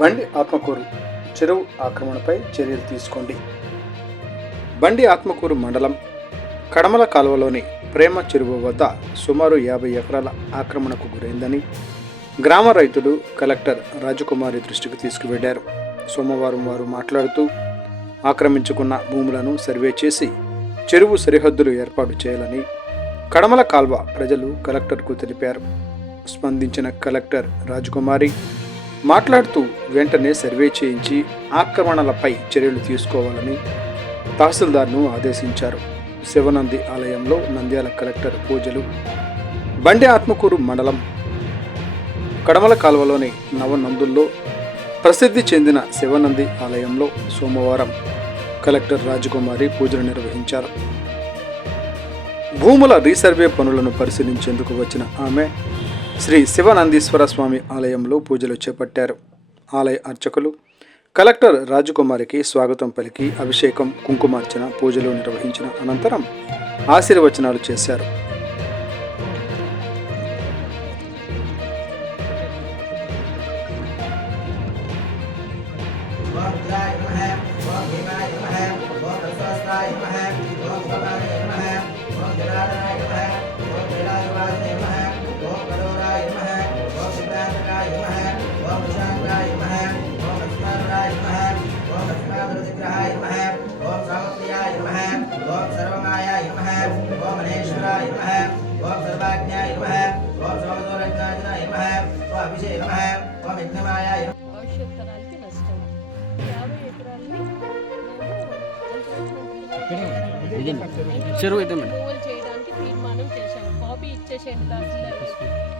బండి ఆత్మకూరు చెరువు ఆక్రమణపై చర్యలు తీసుకోండి. బండి ఆత్మకూరు మండలం కడమల కాలువలోని ప్రేమ చెరువు వద్ద సుమారు 50 ఎకరాల ఆక్రమణకు గురైందని గ్రామ రైతులు కలెక్టర్ రాజకుమారి దృష్టికి తీసుకువెళ్లారు. సోమవారం వారు మాట్లాడుతూ ఆక్రమించుకున్న భూములను సర్వే చేసి చెరువు సరిహద్దులు ఏర్పాటు చేయాలని కడమల కాల్వ ప్రజలు కలెక్టర్కు తెలిపారు. స్పందించిన కలెక్టర్ రాజకుమారి మాట్లాడుతూ వెంటనే సర్వే చేయించి ఆక్రమణలపై చర్యలు తీసుకోవాలని తహసీల్దార్ను ఆదేశించారు. శివనంది ఆలయంలో నంద్యాల కలెక్టర్ పూజలు. బండి ఆత్మకూరు మండలం కడమల కాల్వలోని నవనందుల్లో ప్రసిద్ధి చెందిన శివనంది ఆలయంలో సోమవారం కలెక్టర్ రాజకుమారి పూజలు నిర్వహించారు. భూముల రీసర్వే పనులను పరిశీలించేందుకు వచ్చిన ఆమె శ్రీ శివనందీశ్వర స్వామి ఆలయంలో పూజలు చేపట్టారు. ఆలయ అర్చకులు కలెక్టర్ రాజకుమారికి స్వాగతం పలికి అభిషేకం, కుంకుమార్చన, పూజలు నిర్వహించిన అనంతరం ఆశీర్వచనాలు చేశారు. భవిష్యత్తరానికి నష్టం 50 ఎకరాలని చెరువు చేయడానికి తీర్మానం చేశాము. కాపీ ఇచ్చేసేయండి తహసీల్దార్.